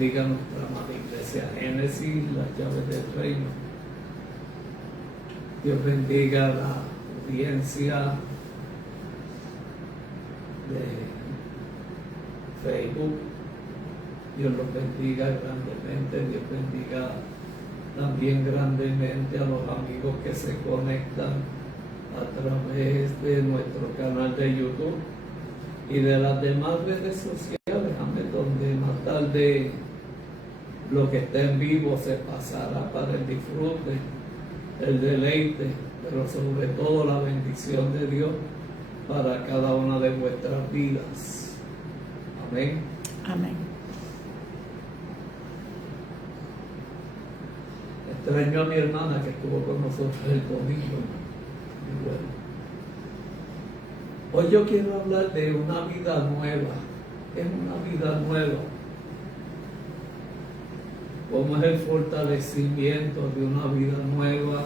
bendiga nuestra amada iglesia Génesis, las llaves del reino. Dios bendiga la audiencia de Facebook. Dios los bendiga grandemente. Dios bendiga también grandemente a los amigos que se conectan a través de nuestro canal de YouTube y de las demás redes sociales, donde más tarde lo que está en vivo se pasará para el disfrute, el deleite, pero sobre todo la bendición de Dios para cada una de vuestras vidas. Amén. Amén. Extraño a mi hermana que estuvo con nosotros el domingo. Y bueno, hoy yo quiero hablar de una vida nueva. Es una vida nueva. ¿Cómo es el fortalecimiento de una vida nueva?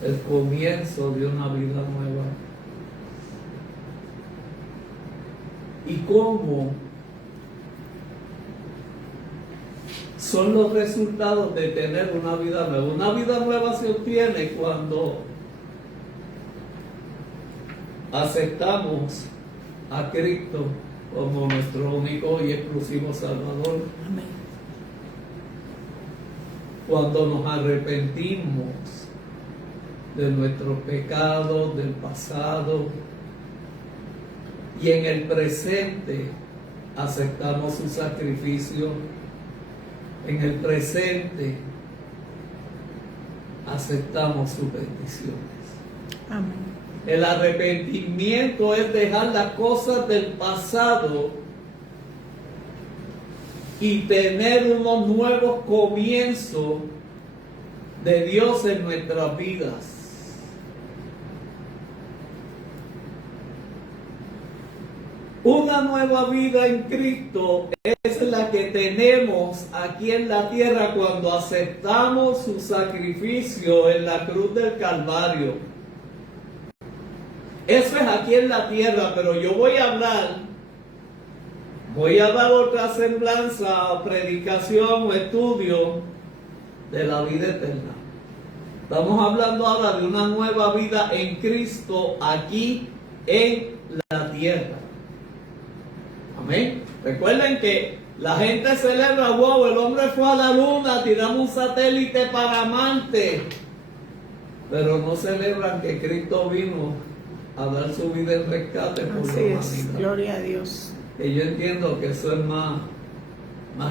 El comienzo de una vida nueva. ¿Y cómo son los resultados de tener una vida nueva? Una vida nueva se obtiene cuando aceptamos a Cristo como nuestro único y exclusivo Salvador. Amén. Cuando nos arrepentimos de nuestros pecados, del pasado, y en el presente aceptamos su sacrificio. En el presente aceptamos sus bendiciones. Amén. El arrepentimiento es dejar las cosas del pasado y tener unos nuevos comienzos de Dios en nuestras vidas. Una nueva vida en Cristo es la que tenemos aquí en la tierra cuando aceptamos su sacrificio en la cruz del Calvario. Eso es aquí en la tierra, pero yo voy a dar otra semblanza, predicación o estudio de la vida eterna. Estamos hablando ahora de una nueva vida en Cristo aquí en la tierra. Amén. Recuerden que la gente celebra, wow, el hombre fue a la luna, tiramos un satélite para Marte, pero no celebran que Cristo vino a dar su vida en rescate por la humanidad. Gloria a Dios. Y yo entiendo que eso es más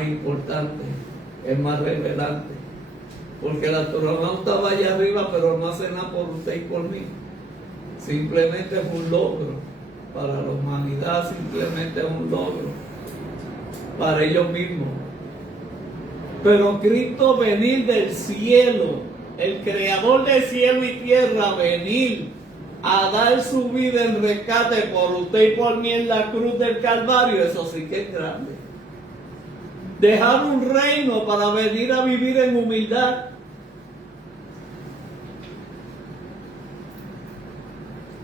importante, es más revelante, porque el astronauta va allá arriba, pero no hace nada por usted y por mí. Simplemente es un logro para la humanidad, simplemente es un logro para ellos mismos. Pero Cristo venir del cielo, el creador de cielo y tierra, venir a dar su vida en rescate por usted y por mí en la cruz del Calvario, eso sí que es grande. Dejar un reino para venir a vivir en humildad.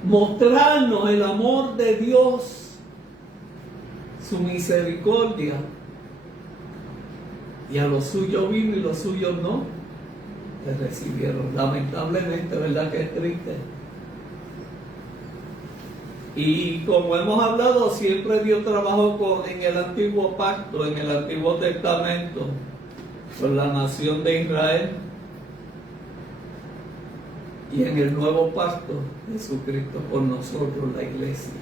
Mostrarnos el amor de Dios, su misericordia. Y a los suyos vino y los suyos no le recibieron. Lamentablemente, ¿verdad que es triste? Y como hemos hablado, siempre Dios trabajó en el antiguo pacto, en el antiguo testamento, con la nación de Israel. Y en el nuevo pacto, Jesucristo por nosotros, la iglesia.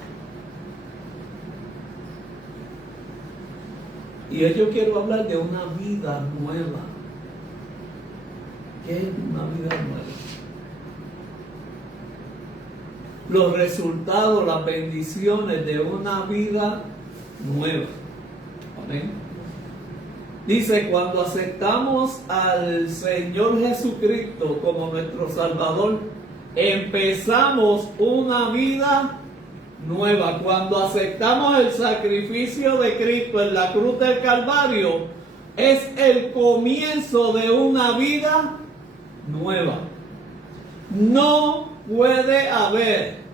Y hoy yo quiero hablar de una vida nueva. ¿Qué es una vida nueva? Los resultados, las bendiciones de una vida nueva. Amén. Dice, cuando aceptamos al Señor Jesucristo como nuestro Salvador, empezamos una vida nueva. Cuando aceptamos el sacrificio de Cristo en la cruz del Calvario, es el comienzo de una vida nueva. No puede haber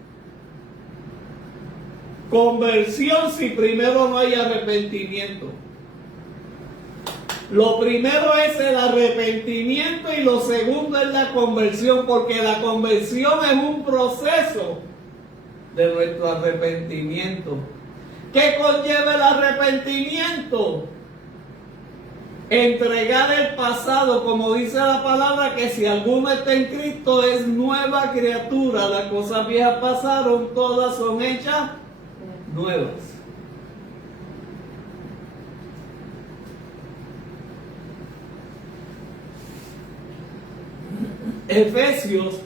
conversión si primero no hay arrepentimiento. Lo primero es el arrepentimiento y lo segundo es la conversión, porque la conversión es un proceso de nuestro arrepentimiento. ¿Qué conlleva el arrepentimiento? Entregar el pasado, como dice la palabra, que si alguno está en Cristo es nueva criatura. Las cosas viejas pasaron, todas son hechas nuevas. Efesios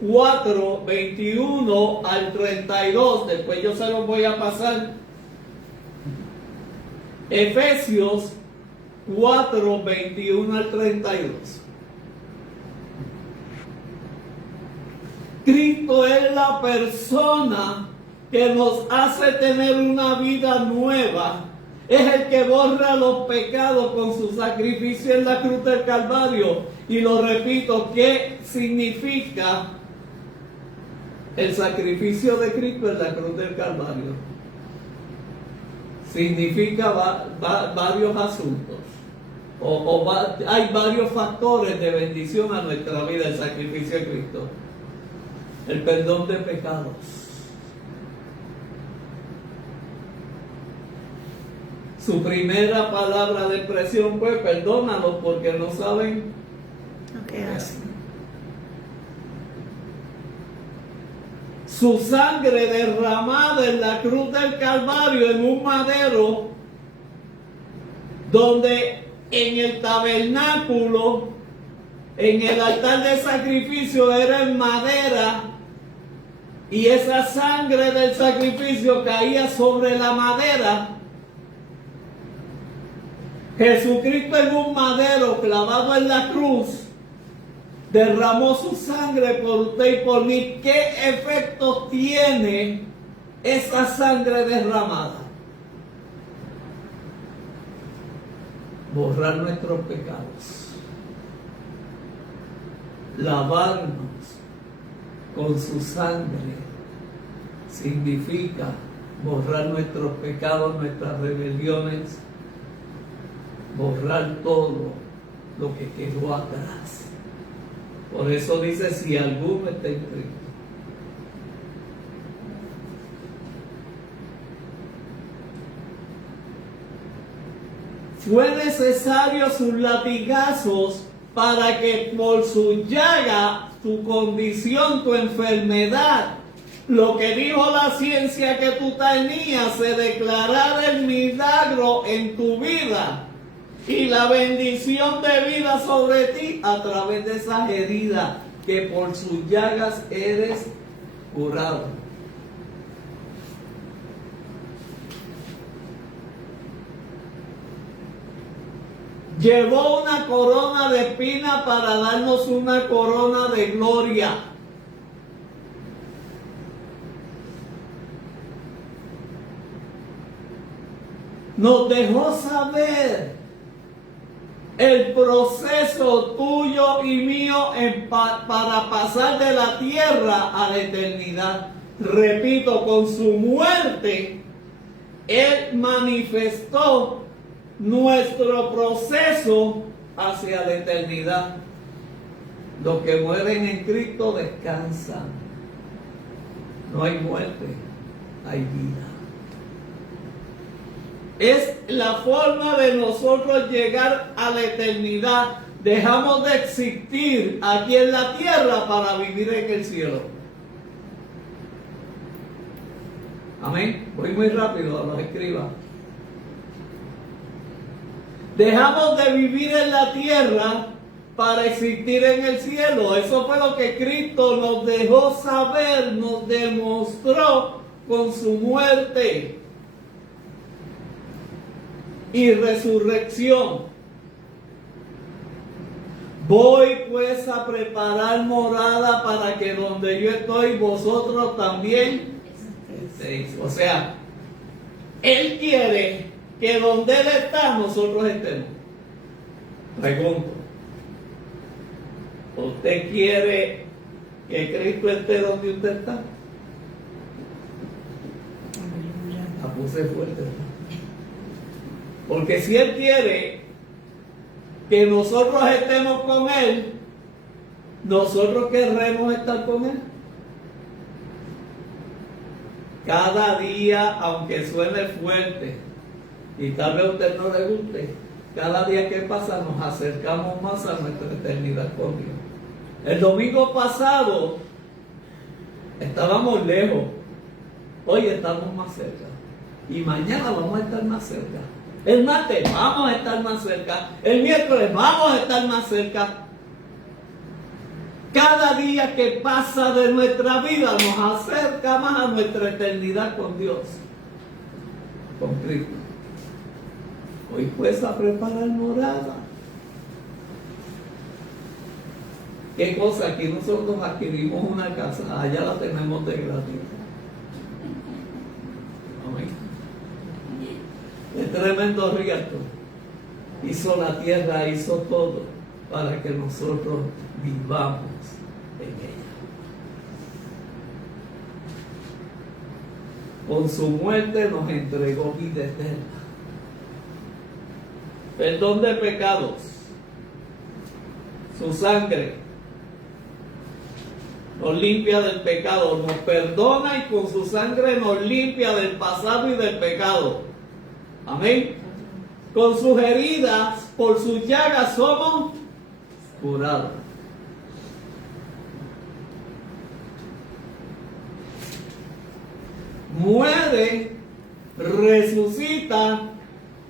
4, 21 al 32, después yo se los voy a pasar. Efesios 4, 21 al 32. Cristo es la persona que nos hace tener una vida nueva. Es el que borra los pecados con su sacrificio en la cruz del Calvario. Y lo repito, ¿qué significa el sacrificio de Cristo en la cruz del Calvario? Significa varios asuntos. Hay varios factores de bendición a nuestra vida, el sacrificio de Cristo. El perdón de pecados. Su primera palabra de expresión fue: perdónalos porque no saben lo que hacen. Su sangre derramada en la cruz del Calvario, en un madero, donde en el tabernáculo, en el altar de sacrificio, era en madera, y esa sangre del sacrificio caía sobre la madera. Jesucristo en un madero clavado en la cruz derramó su sangre por usted y por mí. ¿Qué efecto tiene esa sangre derramada? Borrar nuestros pecados, lavarnos con su sangre, significa borrar nuestros pecados, nuestras rebeliones, borrar todo lo que quedó atrás. Por eso dice: si alguno está en Cristo. Fue necesario sus latigazos para que por su llaga, tu condición, tu enfermedad, lo que dijo la ciencia que tú tenías, se declarara el milagro en tu vida y la bendición de vida sobre ti a través de esas heridas, que por sus llagas eres curado. Llevó una corona de espinas para darnos una corona de gloria. Nos dejó saber el proceso tuyo y mío para pasar de la tierra a la eternidad. Repito, con su muerte, Él manifestó nuestro proceso hacia la eternidad. Los que mueren en Cristo descansan. No hay muerte, hay vida. Es la forma de nosotros llegar a la eternidad. Dejamos de existir aquí en la tierra para vivir en el cielo. Amén. Voy muy rápido, a los escribas. Dejamos de vivir en la tierra para existir en el cielo. Eso fue lo que Cristo nos dejó saber, nos demostró con su muerte y resurrección. Voy pues a preparar morada para que donde yo estoy, vosotros también estéis. O sea, Él quiere que donde Él está, nosotros estemos. Pregunto: ¿usted quiere que Cristo esté donde usted está? La puse fuerte, ¿no? Porque si Él quiere que nosotros estemos con Él, nosotros querremos estar con Él. Cada día, aunque suene fuerte, y tal vez a usted no le guste, cada día que pasa nos acercamos más a nuestra eternidad con Dios. El domingo pasado estábamos lejos, hoy estamos más cerca, y mañana vamos a estar más cerca. El martes vamos a estar más cerca, el miércoles vamos a estar más cerca. Cada día que pasa de nuestra vida nos acerca más a nuestra eternidad con Dios, con Cristo. Hoy pues a preparar morada. ¿Qué cosa? Aquí nosotros adquirimos una casa, allá la tenemos de gratis. Amén. Es tremendo riesgo. Hizo la tierra, hizo todo para que nosotros vivamos en ella. Con su muerte nos entregó vida eterna, perdón de pecados, su sangre nos limpia del pecado, nos perdona y con su sangre nos limpia del pasado y del pecado. Amén. Con sus heridas, por sus llagas somos curados. Muere, resucita,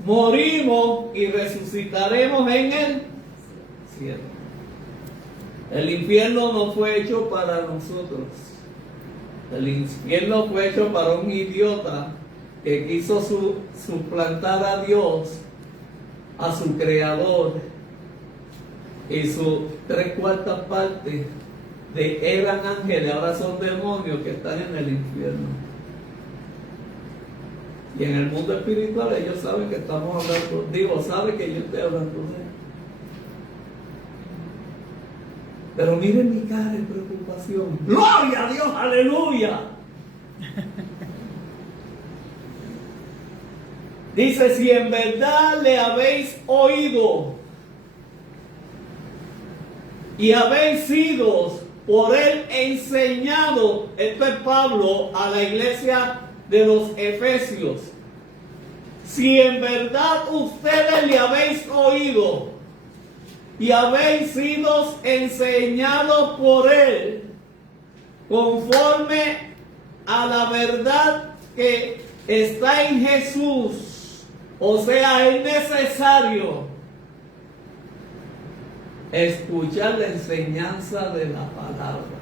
morimos y resucitaremos en el cielo. El infierno no fue hecho para nosotros. El infierno fue hecho para un idiota que quiso suplantar a Dios, a su creador, y su 3/4 parte eran ángeles, ahora son demonios que están en el infierno. Y en el mundo espiritual ellos saben que estamos hablando, saben que yo estoy hablando de él. Pero miren mi cara de preocupación. ¡Gloria a Dios! ¡Aleluya! Dice, si en verdad le habéis oído y habéis sido por él enseñado, esto es Pablo a la iglesia de los Efesios, si en verdad ustedes le habéis oído y habéis sido enseñados por él conforme a la verdad que está en Jesús, o sea, es necesario escuchar la enseñanza de la palabra.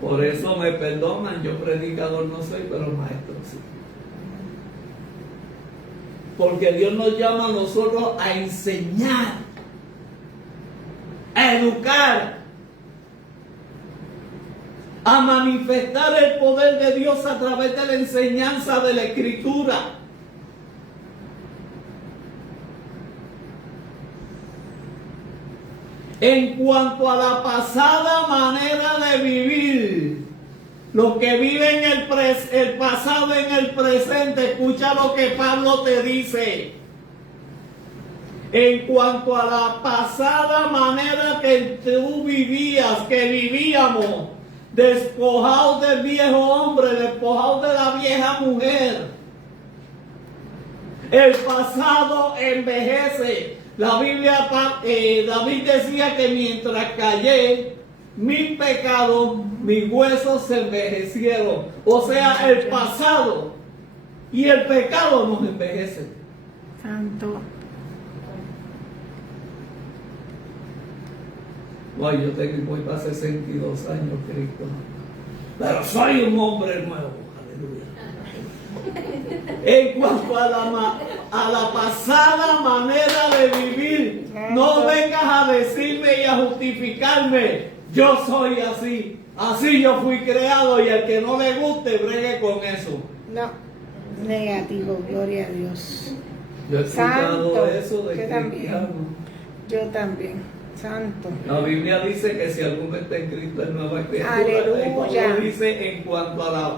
Por eso me perdonan, yo predicador no soy, pero maestro sí. Porque Dios nos llama a nosotros a enseñar, a educar, a manifestar el poder de Dios a través de la enseñanza de la Escritura. En cuanto a la pasada manera de vivir, los que viven el pasado en el presente, escucha lo que Pablo te dice. En cuanto a la pasada manera que tú vivías, que vivíamos, despojados del viejo hombre, despojados de la vieja mujer. El pasado envejece. La Biblia, David decía que mientras callé mis pecados, mis huesos se envejecieron. O sea, el pasado y el pecado nos envejecen. Santo. Bueno, yo voy para 62 años, Cristo. Pero soy un hombre nuevo. Aleluya. En cuanto a la pasada manera de vivir, no vengas a decirme y a justificarme. Yo soy así. Así yo fui creado y al que no le guste, bregue con eso. No, negativo, gloria a Dios. Yo he escuchado Santo, eso de yo también. cristianos. Yo también. Santo. La Biblia dice que si alguno está en Cristo es nueva criatura. Aleluya. Y Pablo dice en cuanto a la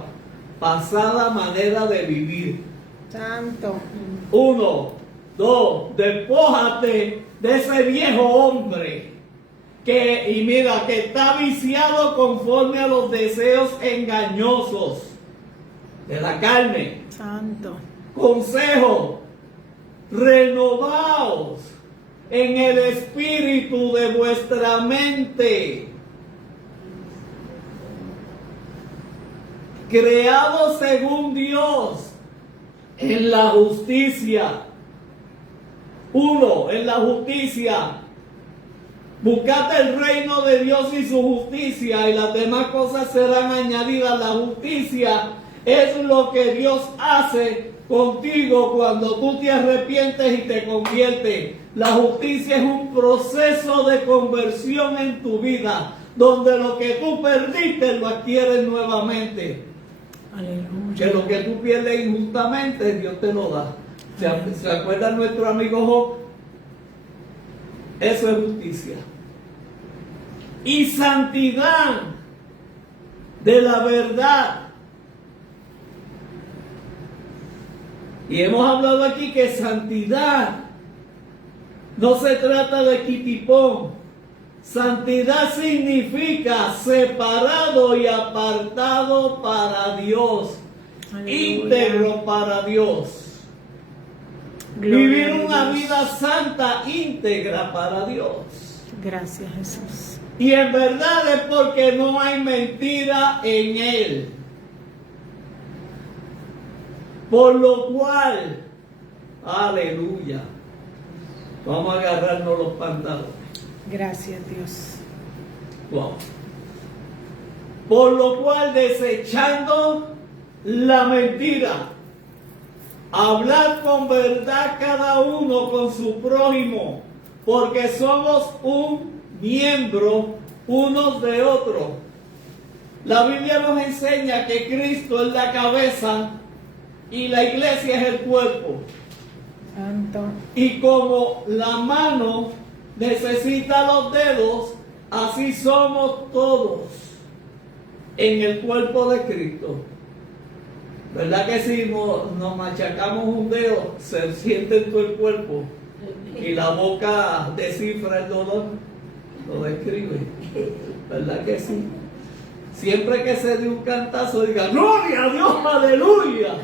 pasada manera de vivir. Santo. 1, 2, despójate de ese viejo hombre y mira, que está viciado conforme a los deseos engañosos de la carne. Santo. Consejo: renovaos en el espíritu de vuestra mente, creados según Dios en la justicia. En la justicia. Buscad el reino de Dios y su justicia, y las demás cosas serán añadidas. La justicia es lo que Dios hace contigo cuando tú te arrepientes y te conviertes. La justicia es un proceso de conversión en tu vida, donde lo que tú perdiste lo adquieres nuevamente. Aleluya. Que lo que tú pierdes injustamente, Dios te lo da. ¿Se acuerda nuestro amigo Job? Eso es justicia. Y santidad de la verdad. Y hemos hablado aquí que santidad no se trata de quitipón. Santidad significa separado y apartado para Dios. Aleluya. Íntegro para Dios. Gloria Vivir a una Dios. vida santa, íntegra para Dios. Gracias, Jesús. Y en verdad es porque no hay mentira en Él. Por lo cual, aleluya, vamos a agarrarnos los pantalones. Gracias, Dios. Wow. Por lo cual, desechando la mentira, hablad con verdad cada uno con su prójimo, porque somos un miembro unos de otros. La Biblia nos enseña que Cristo es la cabeza y la iglesia es el cuerpo. Santo. Y como la mano necesita los dedos, así somos todos en el cuerpo de Cristo. ¿Verdad que si nos machacamos un dedo, se siente en todo el cuerpo? Y la boca descifra el dolor, lo describe. ¿Verdad que sí? Siempre que se dé un cantazo, diga ¡Gloria a Dios, aleluya!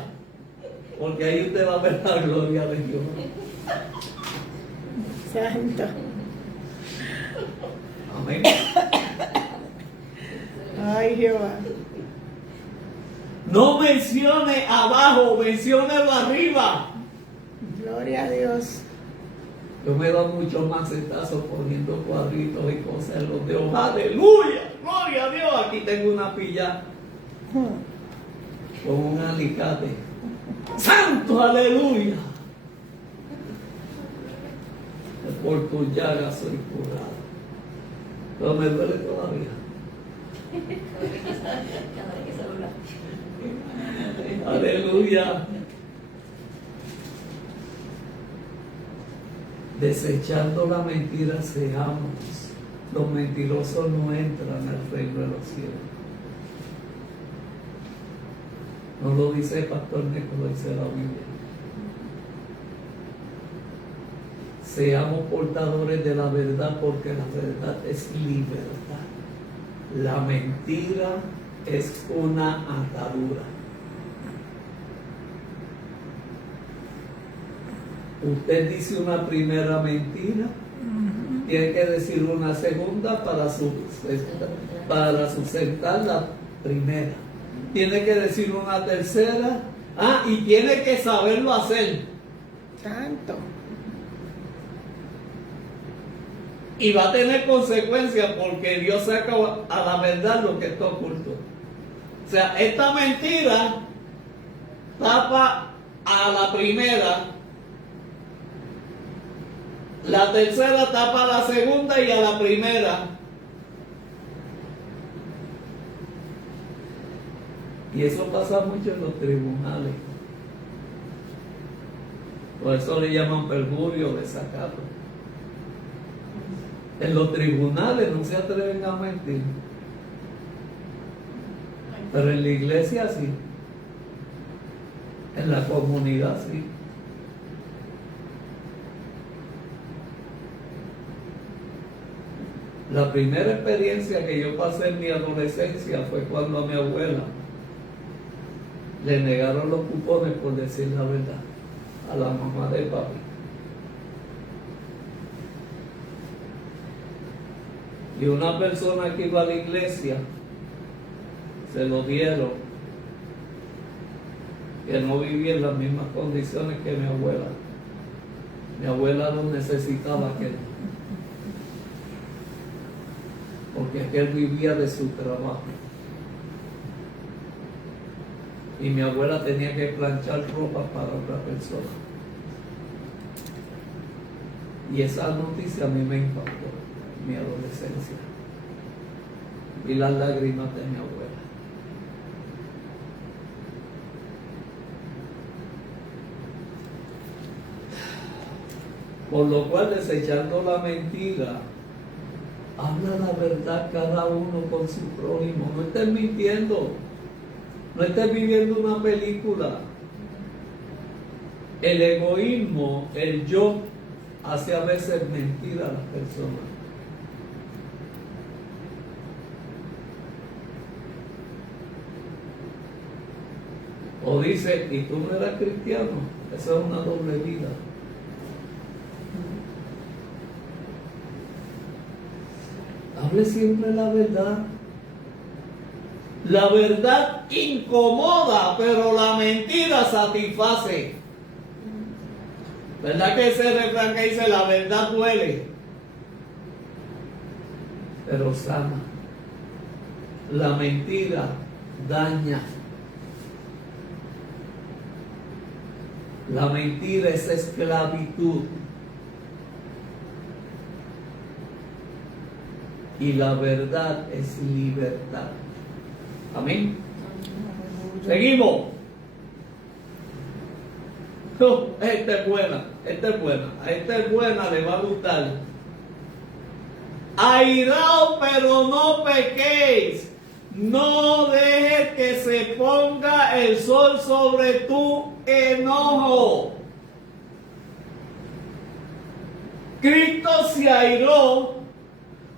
Porque ahí usted va a ver la gloria de Dios. Santo. Amén. Ay, Jehová. No mencione abajo, menciónelo arriba. Gloria a Dios. Yo me doy muchos macetazos poniendo cuadritos y cosas en los dedos. ¡Aleluya! ¡Gloria a Dios! Aquí tengo una pilla con un alicate. ¡Santo! ¡Aleluya! Por tu llaga soy curado. Pero me duele todavía. Aleluya. Desechando la mentira seamos. Los mentirosos no entran al reino de los cielos. No lo dice el pastor Neco, lo dice la Biblia. Seamos portadores de la verdad, porque la verdad es libertad. La mentira es una atadura. Usted dice una primera mentira, tiene que decir una segunda para sustentar la primera. Tiene que decir una tercera, y tiene que saberlo hacer. Santo. Y va a tener consecuencias, porque Dios saca a la verdad lo que está oculto. O sea, esta mentira tapa a la primera, la tercera tapa a la segunda y a la primera. Y eso pasa mucho en los tribunales. Por eso le llaman perjurio, desacato. En los tribunales no se atreven a mentir. Pero en la iglesia sí. En la comunidad sí. La primera experiencia que yo pasé en mi adolescencia fue cuando a mi abuela le negaron los cupones por decir la verdad a la mamá de papi. Y una persona que iba a la iglesia se lo dieron, que no vivía en las mismas condiciones que mi abuela. Mi abuela no necesitaba aquel, porque aquel vivía de su trabajo. Y mi abuela tenía que planchar ropa para otra persona. Y esa noticia a mí me impactó en mi adolescencia. Y las lágrimas de mi abuela. Por lo cual, desechando la mentira, habla la verdad cada uno con su prójimo. No estés mintiendo. No estés viviendo una película. El egoísmo, el yo, hace a veces mentir a las personas. O dice, y tú no eras cristiano. Esa es una doble vida. Hable siempre la verdad. La verdad incomoda, pero la mentira satisface. ¿Verdad que ese refrán que dice la verdad duele? Pero sana. La mentira daña. La mentira es esclavitud. Y la verdad es libertad. Amén. Seguimos. Esta es buena, esta es buena, esta es buena, le va a gustar. Airaos, pero no pequéis. No dejes que se ponga el sol sobre tu enojo. Cristo se airó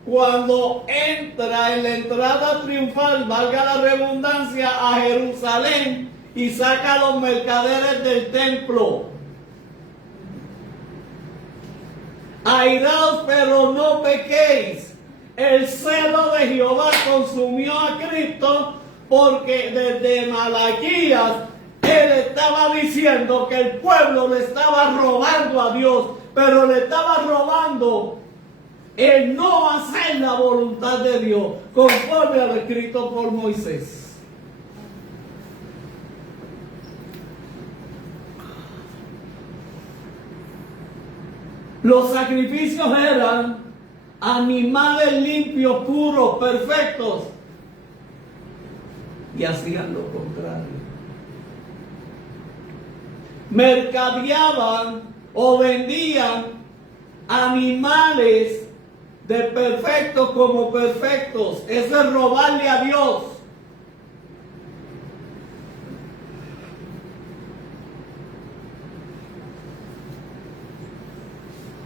cuando entra en la entrada triunfal, valga la redundancia, a Jerusalén y saca a los mercaderes del templo. Airaos, pero no pequéis. El celo de Jehová consumió a Cristo porque desde Malaquías él estaba diciendo que el pueblo le estaba robando a Dios, pero le estaba robando el no hacer la voluntad de Dios, conforme a lo escrito por Moisés. Los sacrificios eran animales limpios, puros, perfectos, y hacían lo contrario. Mercadeaban o vendían animales de perfectos como perfectos. Eso es robarle a Dios.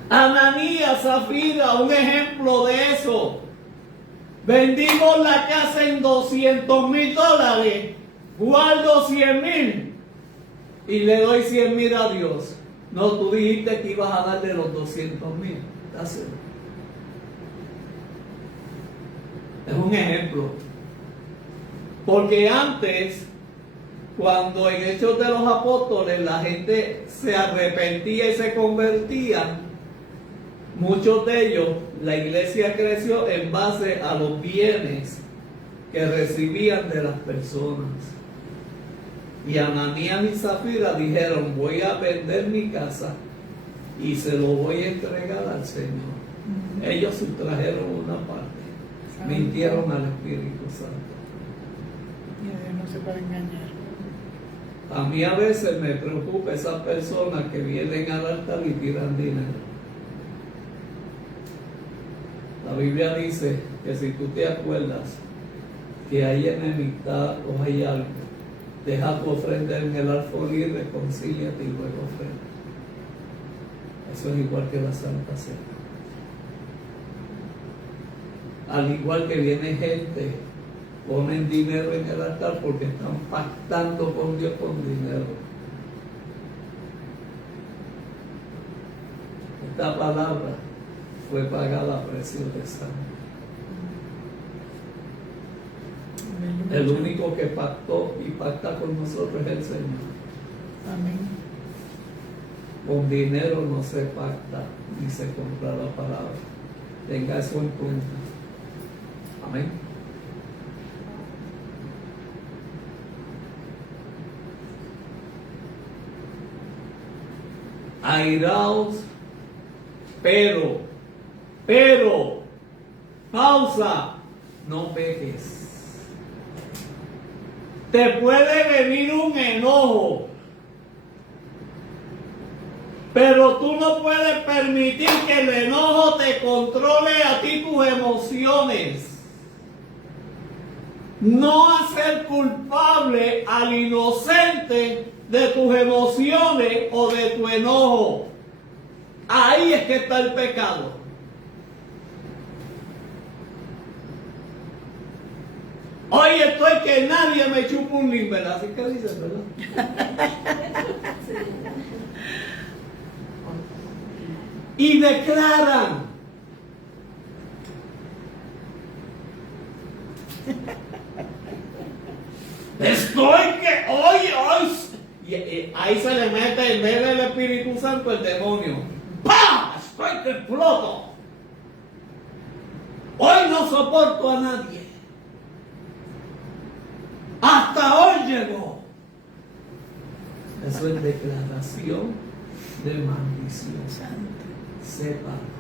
Ananías, Zafira, un ejemplo de eso. Vendimos la casa en $200,000, guardo 100,000 y le doy 100,000 a Dios. No, tú dijiste que ibas a darle los 200,000. Es un ejemplo. Porque antes, cuando en Hechos de los Apóstoles la gente se arrepentía y se convertía, muchos de ellos, la iglesia creció en base a los bienes que recibían de las personas. Y Ananías y Zafira dijeron, voy a vender mi casa y se lo voy a entregar al Señor. Ellos sustrajeron una parte, mintieron al Espíritu Santo. Y a Dios no se puede engañar. A mí a veces me preocupa esas personas que vienen al altar y tiran dinero. La Biblia dice que si tú te acuerdas que hay enemistad o hay algo, deja tu ofrenda en el alfolí, reconcíliate y luego ofrenda. Eso es igual que la Santa Cena. Al igual que viene gente, ponen dinero en el altar porque están pactando con Dios con dinero. Esta palabra fue pagada a precio de sangre. El único que pactó y pacta con nosotros es el Señor. Amén. Con dinero no se pacta ni se compra la palabra. Tenga eso en cuenta. Amén. Airaos, pero, pausa, no peques. Te puede venir un enojo, pero tú no puedes permitir que el enojo te controle a ti tus emociones. No hacer culpable al inocente de tus emociones o de tu enojo. Ahí es que está el pecado. Hoy estoy que nadie me chupa un limber, así que dices, ¿verdad? Y declaran. Estoy que hoy, y ahí se le mete en vez del Espíritu Santo el demonio. ¡Pah! Estoy que exploto. Hoy no soporto a nadie. Hasta hoy llegó. Eso es declaración de maldición. Sépalo.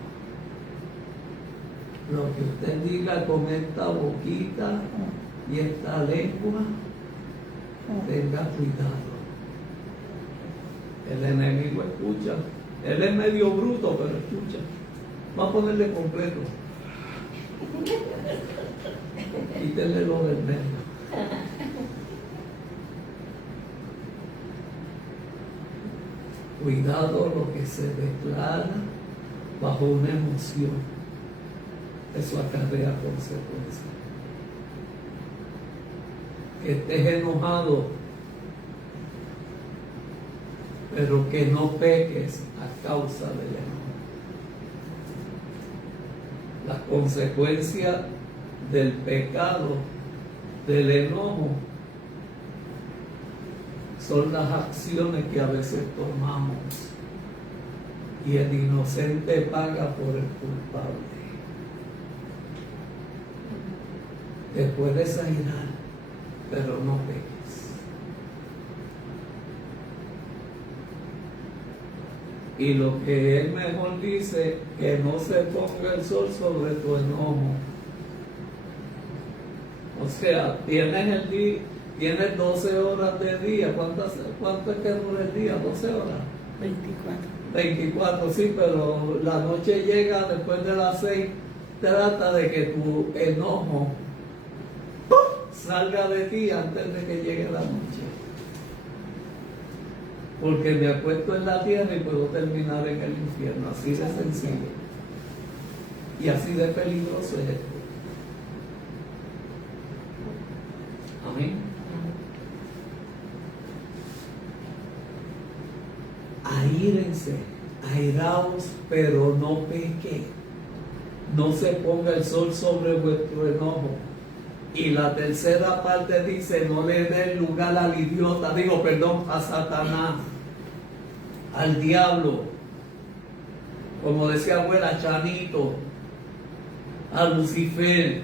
Lo que usted diga con esta boquita y esta lengua, tenga cuidado. El enemigo escucha. Él es medio bruto, pero escucha. Va a ponerle completo. Quítenle lo del medio. Cuidado lo que se declara bajo una emoción. Eso acarrea consecuencias. Que estés enojado, pero que no peques a causa del enojo. Las consecuencias del pecado, del enojo, son las acciones que a veces tomamos y el inocente paga por el culpable. Te puedes airar, pero no peques. Y lo que él mejor dice, que no se ponga el sol sobre tu enojo. O sea, tienes 12 horas de día. ¿Cuánto es que dura el día? 12 horas. 24, sí, pero la noche llega después de las 6. Trata de que tu enojo salga de ti antes de que llegue la noche. Porque me acuesto en la tierra y puedo terminar en el infierno. Así de sencillo. Y así de peligroso es esto. Amén. Aírense, airaos, pero no peque. No se ponga el sol sobre vuestro enojo. Y la tercera parte dice, no le den lugar al idiota, a Satanás, al diablo, como decía abuela, Chanito, a Lucifer.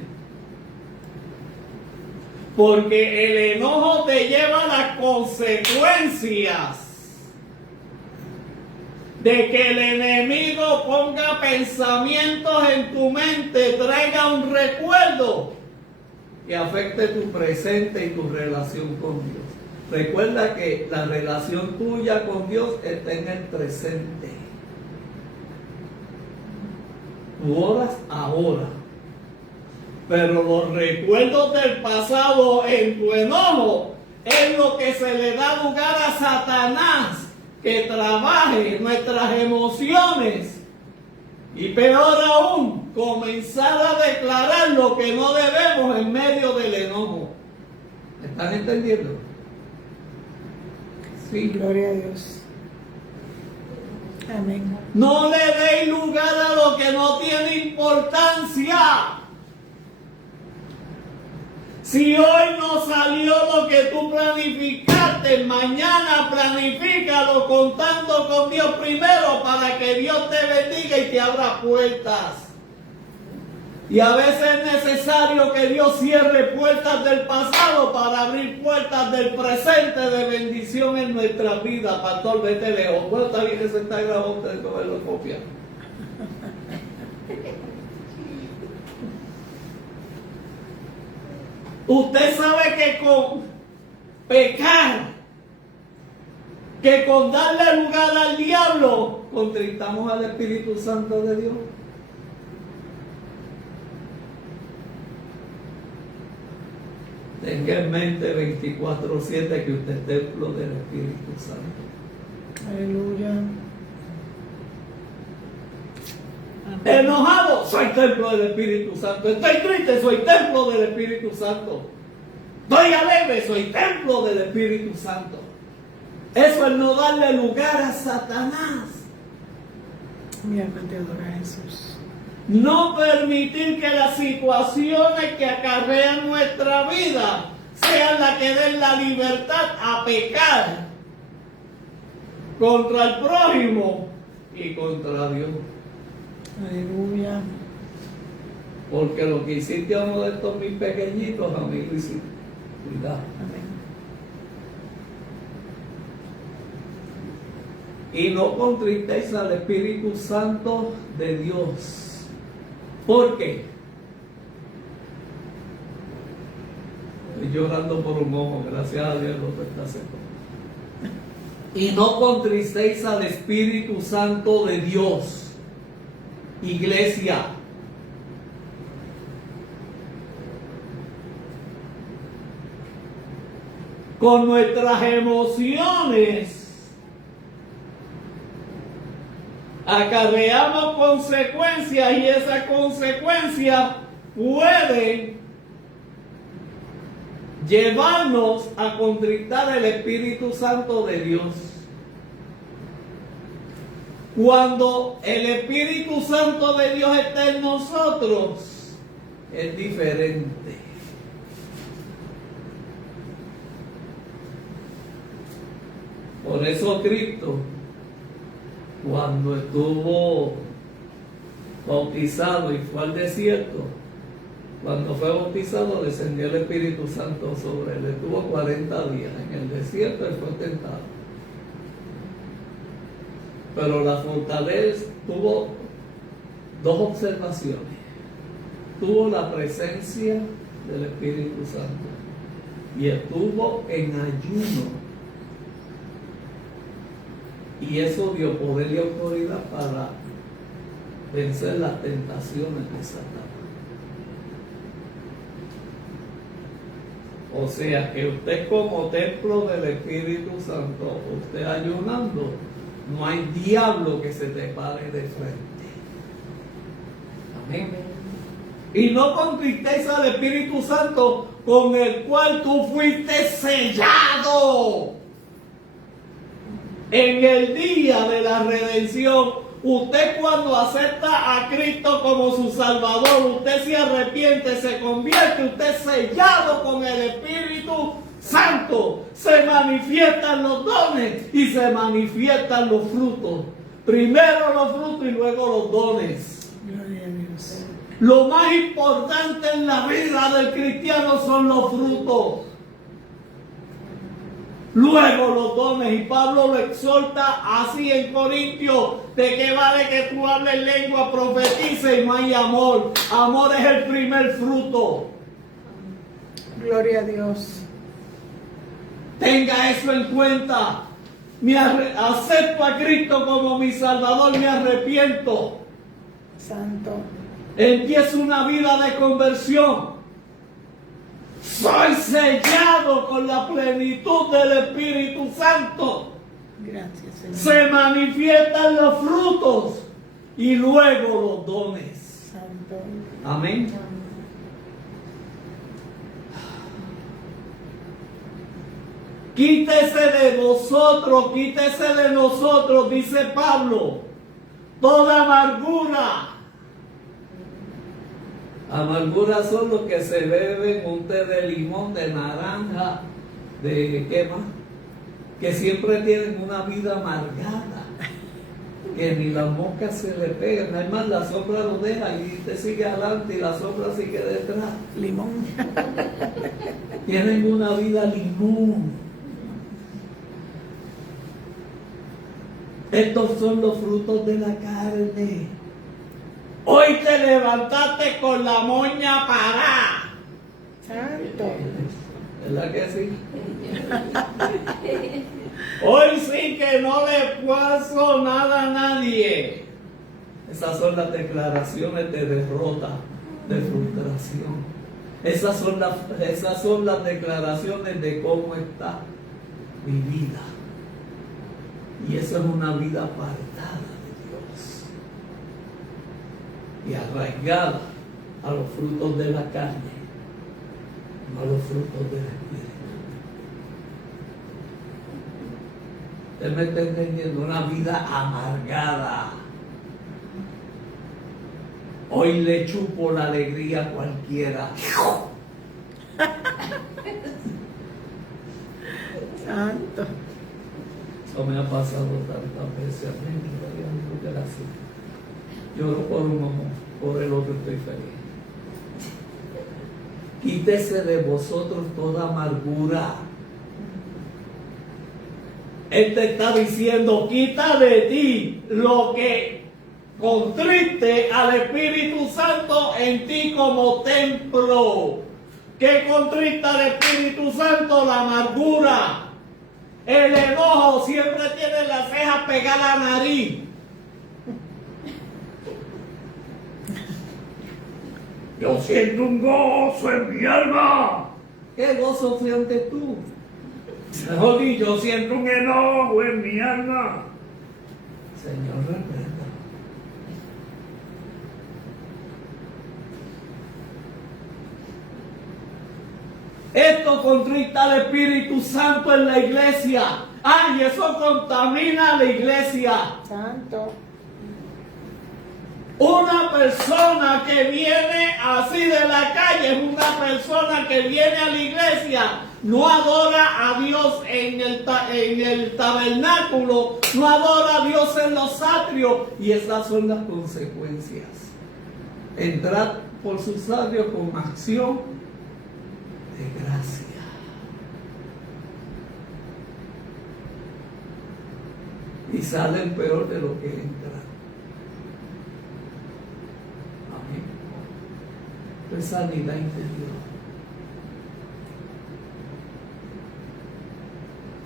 Porque el enojo te lleva a las consecuencias de que el enemigo ponga pensamientos en tu mente, traiga un recuerdo que afecte tu presente y tu relación con Dios. Recuerda que la relación tuya con Dios está en el presente. Tú oras ahora, pero los recuerdos del pasado en tu enojo es lo que se le da lugar a Satanás, que trabaje nuestras emociones y peor aún, comenzar a declarar lo que no debemos en medio del enojo. ¿Me están entendiendo? Sí. Gloria a Dios. Amén. No le deis lugar a lo que no tiene importancia. Si hoy no salió lo que tú planificaste, mañana planifícalo contando con Dios primero para que Dios te bendiga y te abra puertas. Y a veces es necesario que Dios cierre puertas del pasado para abrir puertas del presente de bendición en nuestra vida. Pastor, vete lejos. Bueno, está bien, eso está grabado, ustedes no me lo copian. Usted sabe que con pecar, que con darle lugar al diablo, contristamos al Espíritu Santo de Dios. Tenga en mente 24/7 que usted es templo del Espíritu Santo. Aleluya. Enojado, soy templo del Espíritu Santo. Estoy triste, soy templo del Espíritu Santo. Estoy alegre, soy templo del Espíritu Santo. Eso es no darle lugar a Satanás. Mi alma te adora, Jesús. No permitir que las situaciones que acarrean nuestra vida sean las que den la libertad a pecar contra el prójimo y contra Dios. Aleluya. Porque lo que hiciste a uno de estos mis pequeñitos, a mí lo hiciste. Cuidado. Amén. Y no contristéis al Espíritu Santo de Dios. ¿Por qué? Estoy llorando por un ojo, gracias a Dios lo está seco. Y no contristéis al Espíritu Santo de Dios. Iglesia. Con nuestras emociones acarreamos consecuencias y esas consecuencias pueden llevarnos a contristar el Espíritu Santo de Dios. Cuando el Espíritu Santo de Dios está en nosotros, es diferente. Por eso Cristo, cuando estuvo bautizado y fue al desierto, cuando fue bautizado descendió el Espíritu Santo sobre él. Estuvo 40 días en el desierto y fue tentado. Pero la fortaleza tuvo dos observaciones. Tuvo la presencia del Espíritu Santo y estuvo en ayuno. Y eso dio poder y autoridad para vencer las tentaciones de Satanás. O sea que usted como templo del Espíritu Santo, usted ayunando, no hay diablo que se te pare de frente. Amén. Y no contristéis al Espíritu Santo con el cual tú fuiste sellado. En el día de la redención, usted cuando acepta a Cristo como su Salvador, usted se arrepiente, se convierte, usted es sellado con el Espíritu Santo. Se manifiestan los dones y se manifiestan los frutos. Primero los frutos y luego los dones. Gloria a Dios. Lo más importante en la vida del cristiano son los frutos. Luego los dones, y Pablo lo exhorta así en Corintios: ¿de qué vale que tú hables lengua, profetices y no hay amor? Amor es el primer fruto. Gloria a Dios. Tenga eso en cuenta. Acepto a Cristo como mi Salvador, me arrepiento. Santo. Empiezo una vida de conversión. Soy sellado con la plenitud del Espíritu Santo. Gracias, Señor. Se manifiestan los frutos y luego los dones. Santo. Santo. Amén. Quítese de nosotros, dice Pablo, toda amargura. Amargura son los que se beben un té de limón, de naranja, de ¿qué más? Que siempre tienen una vida amargada, que ni las moscas se le pegan. Además, la sombra lo deja y te sigue adelante y la sombra sigue detrás. Limón. Tienen una vida limón. Estos son los frutos de la carne. Hoy te levantaste con la moña parada. Santo. ¿Verdad que sí? Hoy sí que no le paso nada a nadie. Esas son las declaraciones de derrota, de frustración. Esas son las declaraciones de cómo está mi vida. Y eso es una vida apartada de Dios y arraigada a los frutos de la carne, no a los frutos del Espíritu. Usted me está entendiendo, una vida amargada. Hoy le chupo la alegría a cualquiera. Santo. Eso me ha pasado tantas veces a mí, gracias. Lloro por uno, por el otro estoy feliz. Quítese de vosotros toda amargura. Él te está diciendo, quita de ti lo que contriste al Espíritu Santo en ti como templo. ¿Qué contrista al Espíritu Santo? La amargura. El enojo, siempre tiene las cejas pegadas a la nariz. Yo siento un gozo en mi alma. ¿Qué gozo sientes tú? Mejor dicho, yo siento un enojo en mi alma. Señor, reprenda. Esto contrista al Espíritu Santo en la iglesia. ¡Ay, eso contamina a la iglesia! Santo. Una persona que viene así de la calle es una persona que viene a la iglesia, no adora a Dios en el tabernáculo, no adora a Dios en los atrios, y esas son las consecuencias. Entrar por sus atrios con acción de gracia. Y salen peor de lo que entran. De sanidad interior.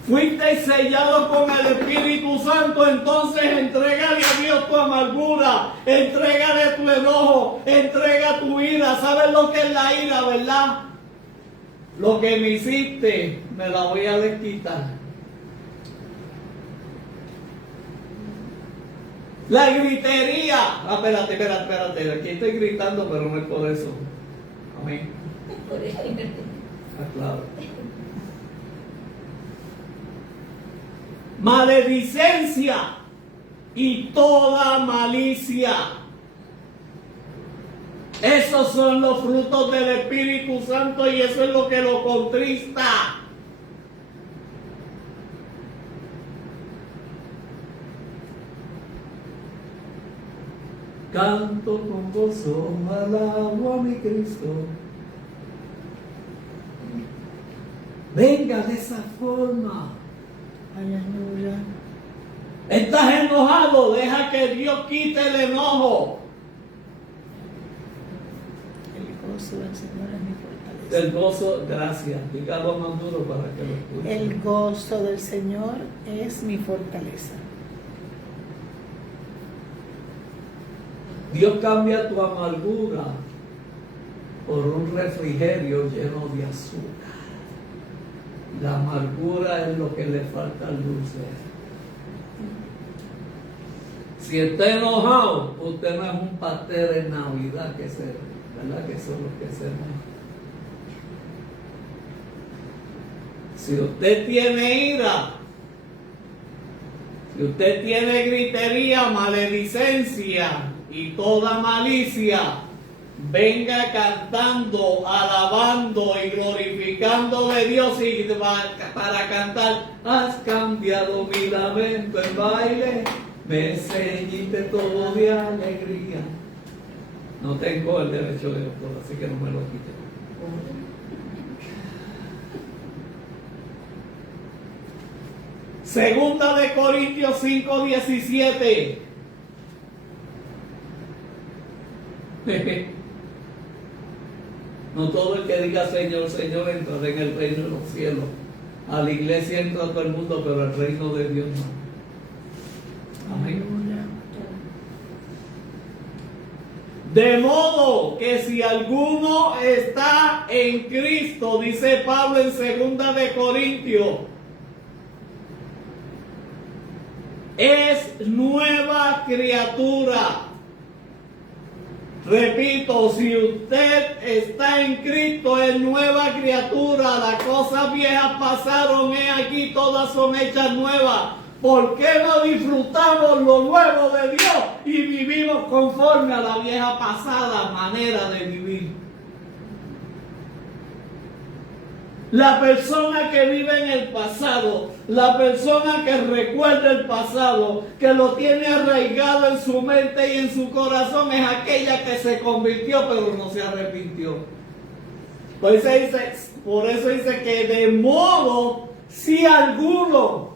Fuiste sellado con el Espíritu Santo, entonces entrégale a Dios tu amargura, entrégale tu enojo, entrega tu ira. ¿Sabes lo que es la ira, verdad? Lo que me hiciste, me la voy a desquitar. La gritería. Espérate. Aquí estoy gritando, pero no es por eso. Amén. Claro. Maledicencia y toda malicia. Esos son los frutos del Espíritu Santo y eso es lo que lo contrista. Canto con gozo, alabo a mi Cristo. Venga de esa forma. Aleluya. Estás enojado, deja que Dios quite el enojo. El gozo del Señor es mi fortaleza. El gozo, gracias. Dígalo más duro para que lo escuchen. El gozo del Señor es mi fortaleza. Dios cambia tu amargura por un refrigerio lleno de azúcar. La amargura es lo que le falta al dulce. Si está enojado, usted no es un pastel en Navidad, que se, ¿verdad? Que son los que se enojan. Si usted tiene ira, si usted tiene gritería, maledicencia y toda malicia, venga cantando, alabando y glorificándole a Dios y para cantar, has cambiado mi lamento en baile, me ceñiste todo de alegría. No tengo el derecho de autor, así que no me lo quite. Segunda de Corintios 5:17. No todo el que diga Señor, Señor entrará en el reino de los cielos. A la iglesia entra todo el mundo, pero al reino de Dios no. Amén. De modo que si alguno está en Cristo, dice Pablo en 2 de Corintios, es nueva criatura. Repito, si usted está en Cristo, es nueva criatura. Las cosas viejas pasaron, he aquí, todas son hechas nuevas. ¿Por qué no disfrutamos lo nuevo de Dios y vivimos conforme a la vieja pasada manera de vivir? La persona que vive en el pasado, la persona que recuerda el pasado, que lo tiene arraigado en su mente y en su corazón, es aquella que se convirtió pero no se arrepintió. Por eso dice que de modo, si alguno,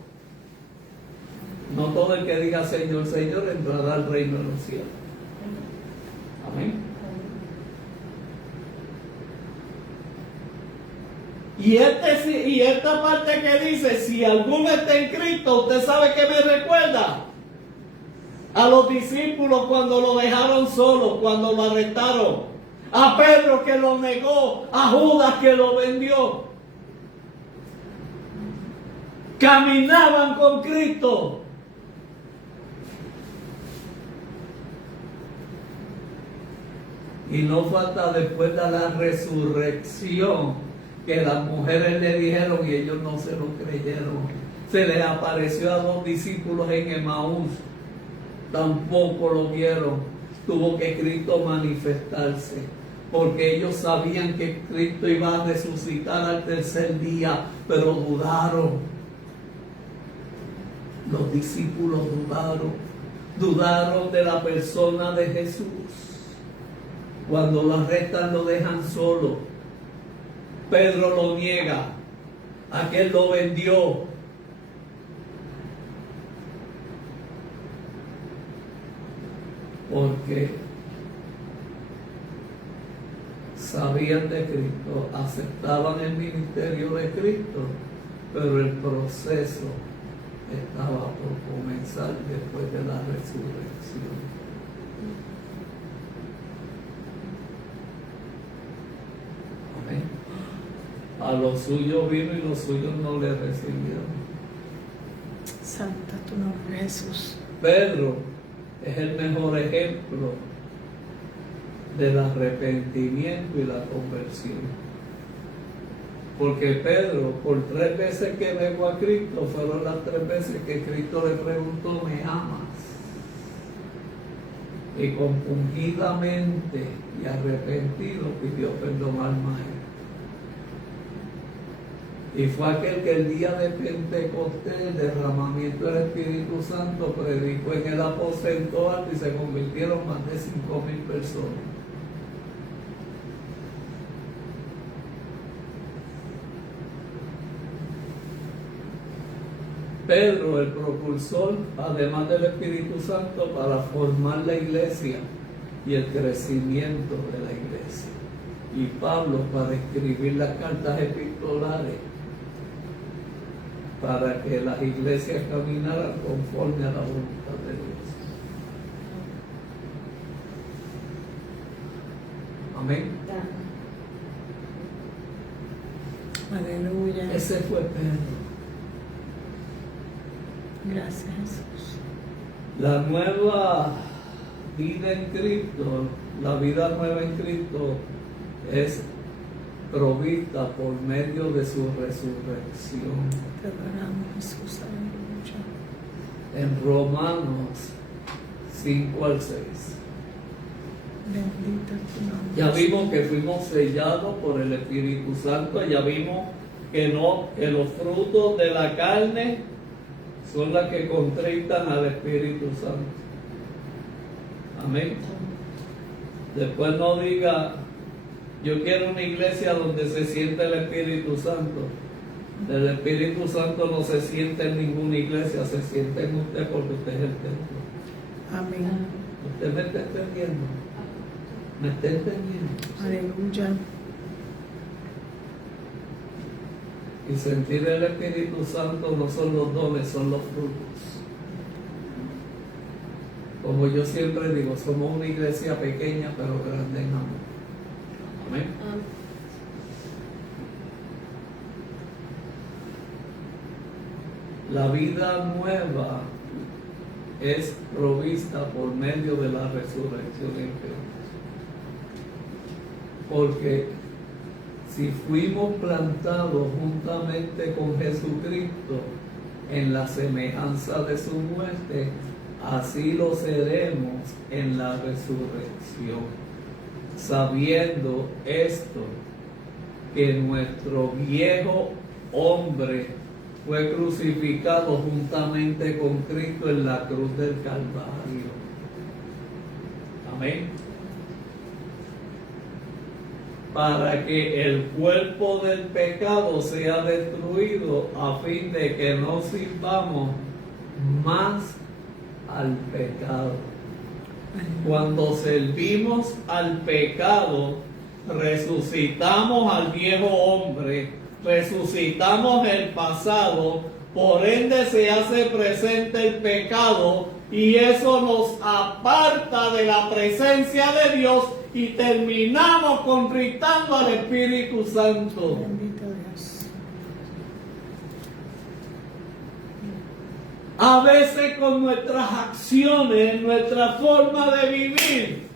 no todo el que diga Señor, Señor, entrará al reino de los cielos. Amén. Y esta parte que dice, si alguno está en Cristo, usted sabe que me recuerda a los discípulos cuando lo dejaron solo, cuando lo arrestaron, a Pedro que lo negó, a Judas que lo vendió. Caminaban con Cristo. Y no falta después de la resurrección que las mujeres le dijeron y ellos no se lo creyeron. Se les apareció a 2 discípulos en Emaús, tampoco lo vieron. Tuvo que Cristo manifestarse, porque ellos sabían que Cristo iba a resucitar al tercer día, pero dudaron. Los discípulos dudaron de la persona de Jesús. Cuando lo arrestan, lo dejan solo. Pedro lo niega, aquel lo vendió. Porque sabían de Cristo, aceptaban el ministerio de Cristo, pero el proceso estaba por comenzar después de la resurrección. Amén. A los suyos vino y los suyos no le recibieron. Santa tu nombre, Jesús. Pedro es el mejor ejemplo del arrepentimiento y la conversión. Porque Pedro, por 3 veces que negó a Cristo, fueron las 3 veces que Cristo le preguntó, ¿me amas? Y compungidamente y arrepentido pidió perdón al Maestro. Y fue aquel que el día de Pentecostés, el derramamiento del Espíritu Santo, predicó en el aposento alto y se convirtieron más de 5,000 personas. Pedro, el propulsor, además del Espíritu Santo, para formar la iglesia y el crecimiento de la iglesia. Y Pablo, para escribir las cartas epistolares, para que las iglesias caminaran conforme a la voluntad de Dios. Amén. Aleluya. Ese fue Pedro. Gracias, Jesús. La nueva vida en Cristo, la vida nueva en Cristo es provista por medio de su resurrección. Te adoramos, Jesús, aleluya. En Romanos 5 al 6. Bendito tu nombre. Ya vimos que fuimos sellados por el Espíritu Santo, ya vimos que los frutos de la carne son las que contristan al Espíritu Santo. Amén. Después no diga, yo quiero una iglesia donde se siente el Espíritu Santo. El Espíritu Santo no se siente en ninguna iglesia, se siente en usted porque usted es el templo. Amén. ¿Usted me está entendiendo? ¿Me está entendiendo? Aleluya. Y sentir el Espíritu Santo no son los dones, son los frutos. Como yo siempre digo, somos una iglesia pequeña pero grande en amor. Amén. La vida nueva es provista por medio de la resurrección en Cristo. Porque si fuimos plantados juntamente con Jesucristo en la semejanza de su muerte, así lo seremos en la resurrección. Sabiendo esto, que nuestro viejo hombre fue crucificado juntamente con Cristo en la cruz del Calvario. Amén. Para que el cuerpo del pecado sea destruido, a fin de que no sirvamos más al pecado. Cuando servimos al pecado, resucitamos al viejo hombre, resucitamos el pasado, por ende se hace presente el pecado y eso nos aparta de la presencia de Dios y terminamos contristando al Espíritu Santo. Bendito Dios. A veces con nuestras acciones, nuestra forma de vivir,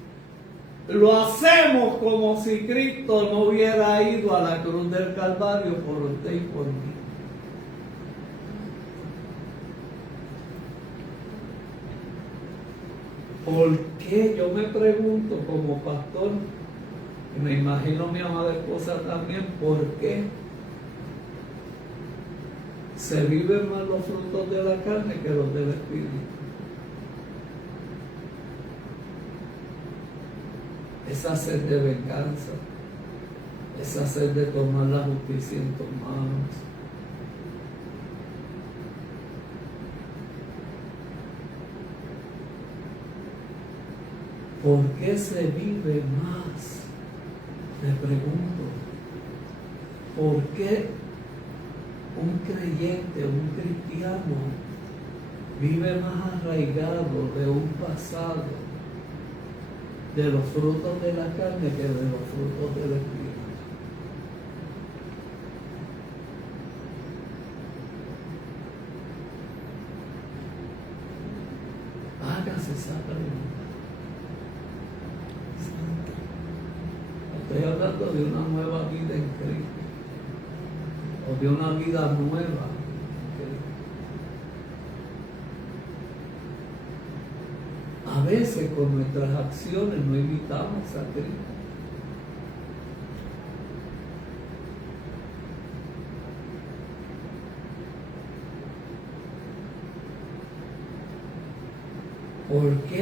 lo hacemos como si Cristo no hubiera ido a la cruz del Calvario por usted y por mí. ¿Por qué? Yo me pregunto como pastor, y me imagino mi amada esposa también, ¿por qué se viven más los frutos de la carne que los del Espíritu? Esa sed de venganza, esa sed de tomar la justicia en tus manos. ¿Por qué se vive más? Me pregunto, ¿por qué un creyente, un cristiano, vive más arraigado de un pasado, de los frutos de la carne que de los frutos del Espíritu? Hágase esa pregunta. Estoy hablando de una nueva vida en Cristo, o de una vida nueva en Cristo. A veces con nuestras acciones no imitamos a Cristo. ¿Por qué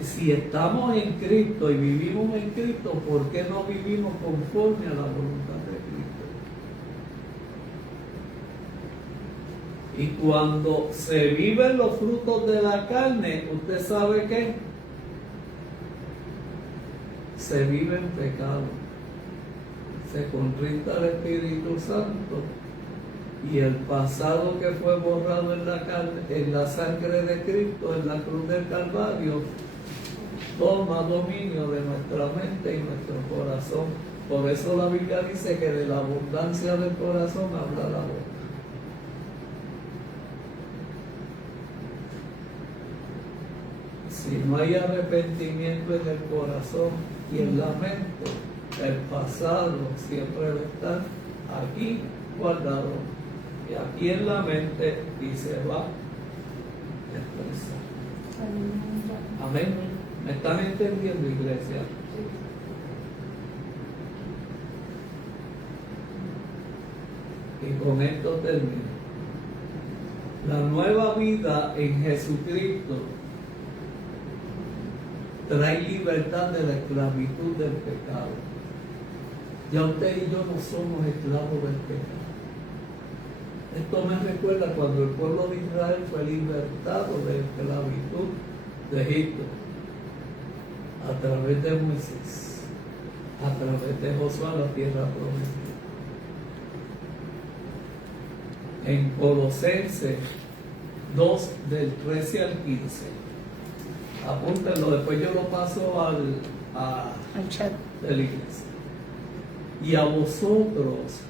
si estamos en Cristo y vivimos en Cristo, por qué no vivimos conforme a la voluntad de Cristo? Y cuando se viven los frutos de la carne, ¿usted sabe qué? Se vive en pecado. Se contrista el Espíritu Santo. Y el pasado que fue borrado en la carne, en la sangre de Cristo, en la cruz del Calvario, toma dominio de nuestra mente y nuestro corazón. Por eso la Biblia dice que de la abundancia del corazón habla la boca. Si no hay arrepentimiento en el corazón y en la mente, el pasado siempre va a estar aquí guardado y aquí en la mente y se va a expresar. Amén. ¿Me están entendiendo, iglesia? Y con esto termino. La nueva vida en Jesucristo trae libertad de la esclavitud del pecado. Ya usted y yo no somos esclavos del pecado. Esto me recuerda cuando el pueblo de Israel fue libertado de la esclavitud de Egipto a través de Moisés, a través de Josué a la tierra prometida. En Colosenses 2, del 13 al 15. Apúntenlo, después yo lo paso al chat de la iglesia. Y a vosotros,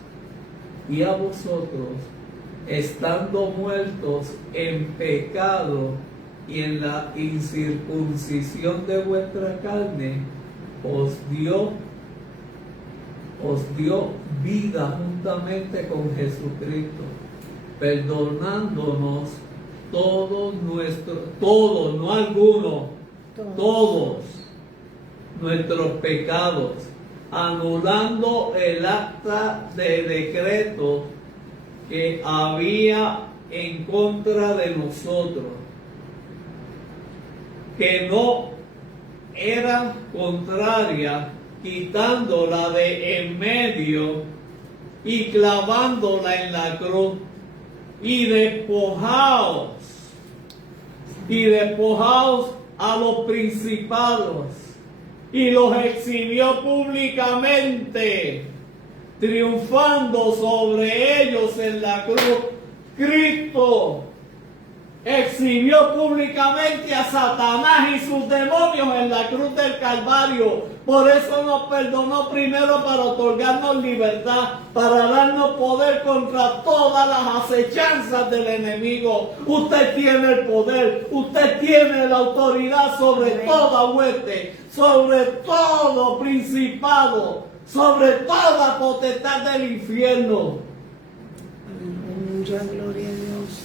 estando muertos en pecado y en la incircuncisión de vuestra carne, os dio vida juntamente con Jesucristo, perdonándonos todos, no algunos, todos nuestros pecados, anulando el acta de decreto que había en contra de nosotros, que no era contraria, quitándola de en medio y clavándola en la cruz, y despojaos a los principados, y los exhibió públicamente, triunfando sobre ellos en la cruz. Cristo exhibió públicamente a Satanás y sus demonios en la cruz del Calvario. Por eso nos perdonó primero, para otorgarnos libertad, para darnos poder contra todas las acechanzas del enemigo. Usted tiene el poder, usted tiene la autoridad sobre toda hueste, sobre todo principado, sobre toda potestad del infierno. Aleluya, gloria a Dios.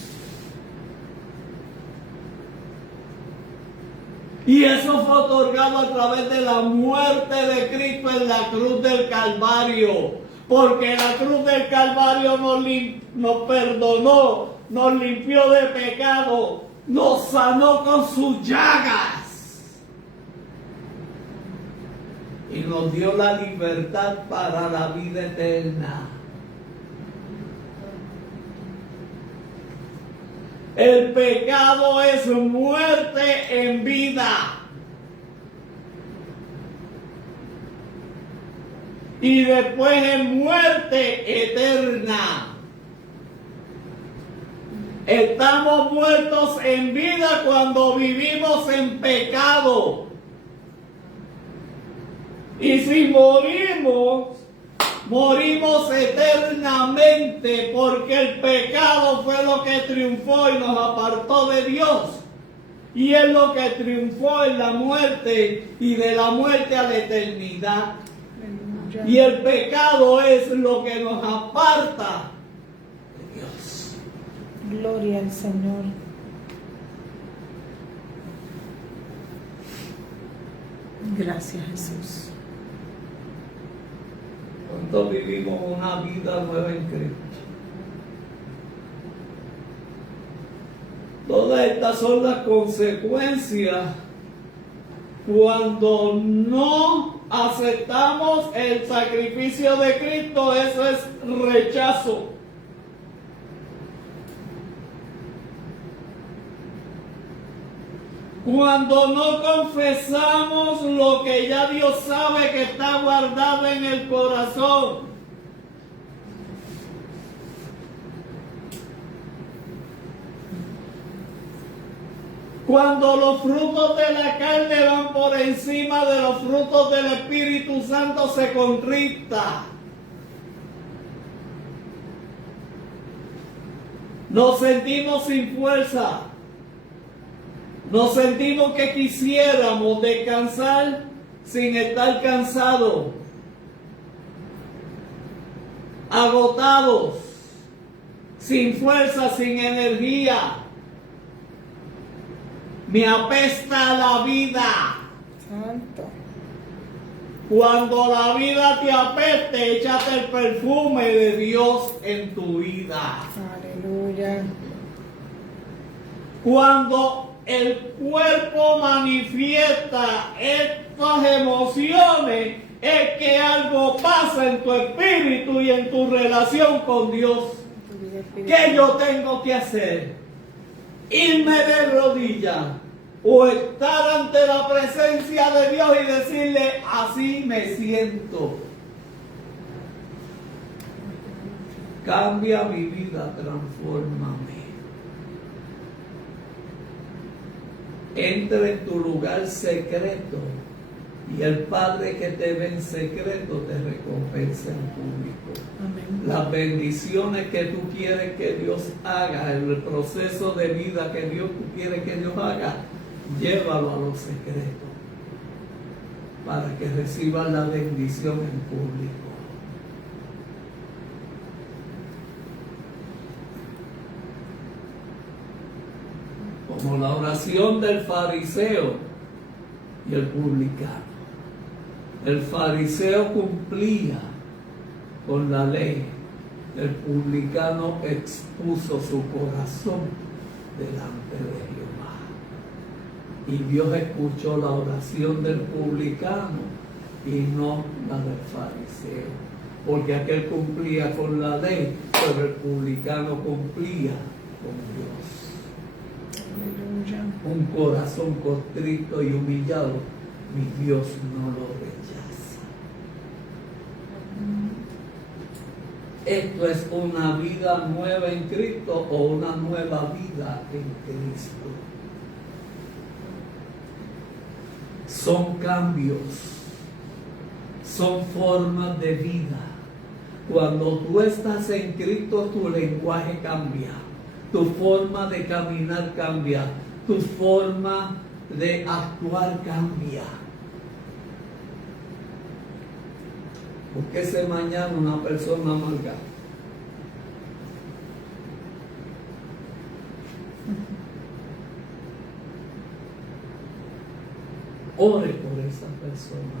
Y eso fue otorgado a través de la muerte de Cristo en la cruz del Calvario. Porque la cruz del Calvario nos perdonó, nos limpió de pecado, nos sanó con sus llagas. Y nos dio la libertad para la vida eterna. El pecado es muerte en vida. Y después es muerte eterna. Estamos muertos en vida cuando vivimos en pecado. Y si morimos eternamente, porque el pecado fue lo que triunfó y nos apartó de Dios. Y es lo que triunfó en la muerte, y de la muerte a la eternidad. Y el pecado es lo que nos aparta de Dios. Gloria al Señor. Gracias, Jesús. Cuando vivimos una vida nueva en Cristo. Todas estas son las consecuencias cuando no aceptamos el sacrificio de Cristo. Eso es rechazo. Cuando no confesamos lo que ya Dios sabe que está guardado en el corazón. Cuando los frutos de la carne van por encima de los frutos del Espíritu Santo, se contrista. Nos sentimos sin fuerza. Nos sentimos que quisiéramos descansar sin estar cansados, agotados, sin fuerza, sin energía. Me apesta la vida. Santo. Cuando la vida te apeste, échate el perfume de Dios en tu vida. Aleluya. Cuando el cuerpo manifiesta estas emociones, es que algo pasa en tu espíritu y en tu relación con Dios. ¿Qué yo tengo que hacer? Irme de rodillas o estar ante la presencia de Dios y decirle, así me siento. Cambia mi vida, transfórmame. Entra en tu lugar secreto y el Padre que te ve en secreto te recompensa en público. Amén. Las bendiciones que tú quieres que Dios haga, el proceso de vida que tú quieres que Dios haga, llévalo a lo secreto para que recibas la bendición en público. Como la oración del fariseo y el publicano. El fariseo cumplía con la ley, el publicano expuso su corazón delante de Jehová. Y Dios escuchó la oración del publicano y no la del fariseo, porque aquel cumplía con la ley, pero el publicano cumplía con Dios. Aleluya. Un corazón contrito y humillado, mi Dios no lo rechaza. Esto es una vida nueva en Cristo o una nueva vida en Cristo. Son cambios, son formas de vida. Cuando tú estás en Cristo, tu lenguaje cambia, tu forma de caminar cambia, tu forma de actuar cambia. Búsquese mañana una persona amarga. Ore por esa persona.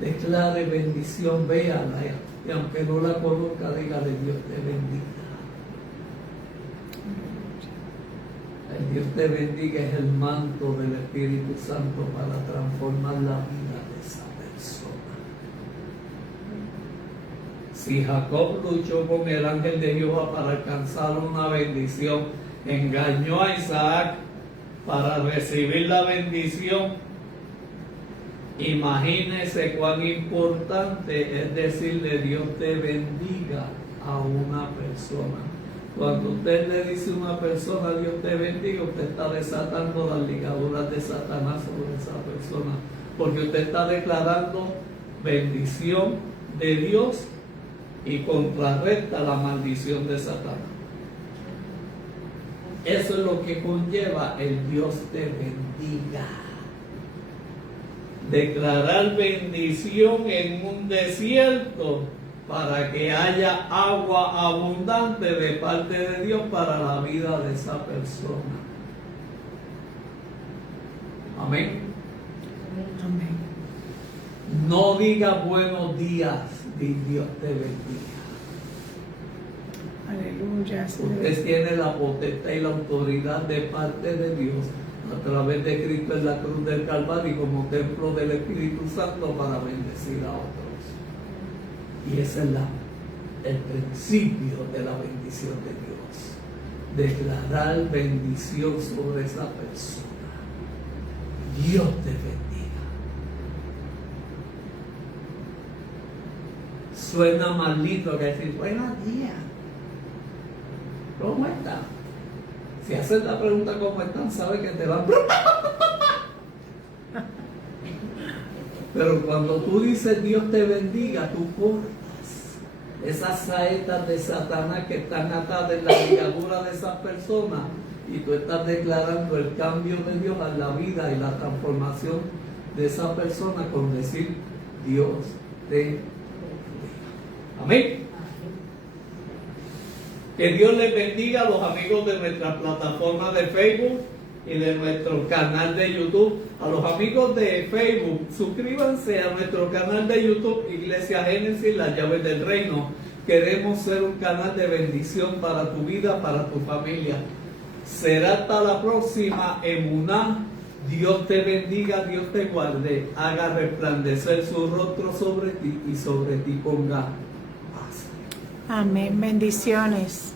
Declare bendición, véala. Y aunque no la conozca, dígale, Dios te bendiga. El Dios te bendiga es el manto del Espíritu Santo para transformar la vida de esa persona. Si Jacob luchó con el ángel de Jehová para alcanzar una bendición, engañó a Isaac para recibir la bendición, imagínese cuán importante es decirle Dios te bendiga a una persona. Cuando usted le dice a una persona Dios te bendiga, usted está desatando las ligaduras de Satanás sobre esa persona, porque usted está declarando bendición de Dios y contrarresta la maldición de Satanás. Eso es lo que conlleva el Dios te bendiga. Declarar bendición en un desierto para que haya agua abundante de parte de Dios para la vida de esa persona. Amén. Amén. No diga buenos días, di Dios te bendiga. Aleluya. Usted tiene la potestad y la autoridad de parte de Dios a través de Cristo en la cruz del Calvario como templo del Espíritu Santo para bendecir a otros. Y ese es el principio de la bendición de Dios. Declarar bendición sobre esa persona. Dios te bendiga. Suena más lindo que decir buenos días. ¿Cómo están? Si haces la pregunta ¿cómo están? Sabes que te van. Pero cuando tú dices Dios te bendiga, tú cortas esas saetas de Satanás que están atadas en la ligadura de esas personas y tú estás declarando el cambio de Dios a la vida y la transformación de esa persona con decir Dios te bendiga. Amén. Que Dios les bendiga a los amigos de nuestra plataforma de Facebook y de nuestro canal de YouTube. A los amigos de Facebook, suscríbanse a nuestro canal de YouTube, Iglesia Génesis, las llaves del reino. Queremos ser un canal de bendición para tu vida, para tu familia. Será hasta la próxima. Emuná. Dios te bendiga, Dios te guarde, haga resplandecer su rostro sobre ti y sobre ti ponga paz. Amén. Bendiciones.